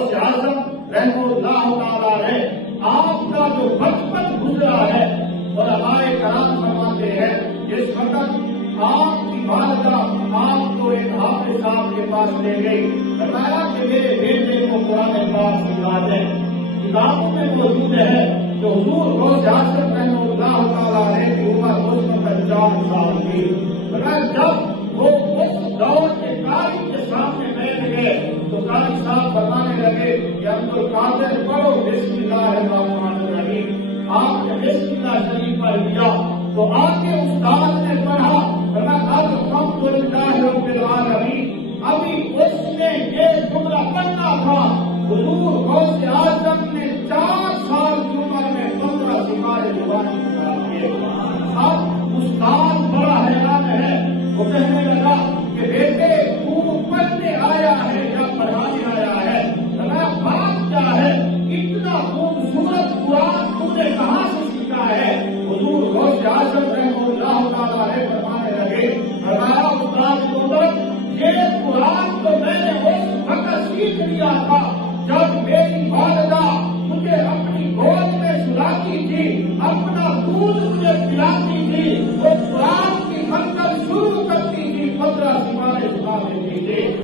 غوث اعظم رحمہ اللہ تعالیٰ ہے، آپ کا جو بچپن گزرا ہے، علماء کرام فرماتے ہیں جس وقت آپ کی والدہ آپ کو ایک حافظ صاحب کے پاس لے گئی، بتایا کہ میرے بیٹے کو قرآن پاک سکھا دیں۔ کتابوں میں موجود ہے کہ حضور غوث اعظم رحمہ اللہ تعالیٰ کی عمر اس وقت 4 سال کی۔ جب وہ اس دور کے قاری کے سامنے بیٹھ گئے تو قاری صاحب بتانے لگے کہ عبد القادر پڑھو بسم اللہ الرحمن الرحیم۔ آپ نے بسم اللہ شریف پڑھ دیا تو آگے استاد نے پڑھا الحمد للہ رب العالمین۔ ابھی اس نے یہ جملہ پڑھنا تھا، حضور غوث اعظم نے 4 سال کی عمر میں 15 سپارے زبانی سکھا دیے۔ اب استاد بڑا حیران ہے، وہ کہنے لگا کہ بیٹے تو پڑھنے آیا ہے یا پڑھانے آیا ہے؟ بات کیا ہے؟ اتنا خوبصورت قرآن تو نے کہاں سے سیکھا ہے؟ حضور غوث اعظم رحمہ اللہ تعالیٰ فرمانے لگے، فرمایا استاد محترم یہ قرآن تو میں نے اس وقت سیکھ لیا تھا جب میری والدہ مجھے اپنی گود میں سلاتی تھی، اپنا دودھ مجھے پلاتی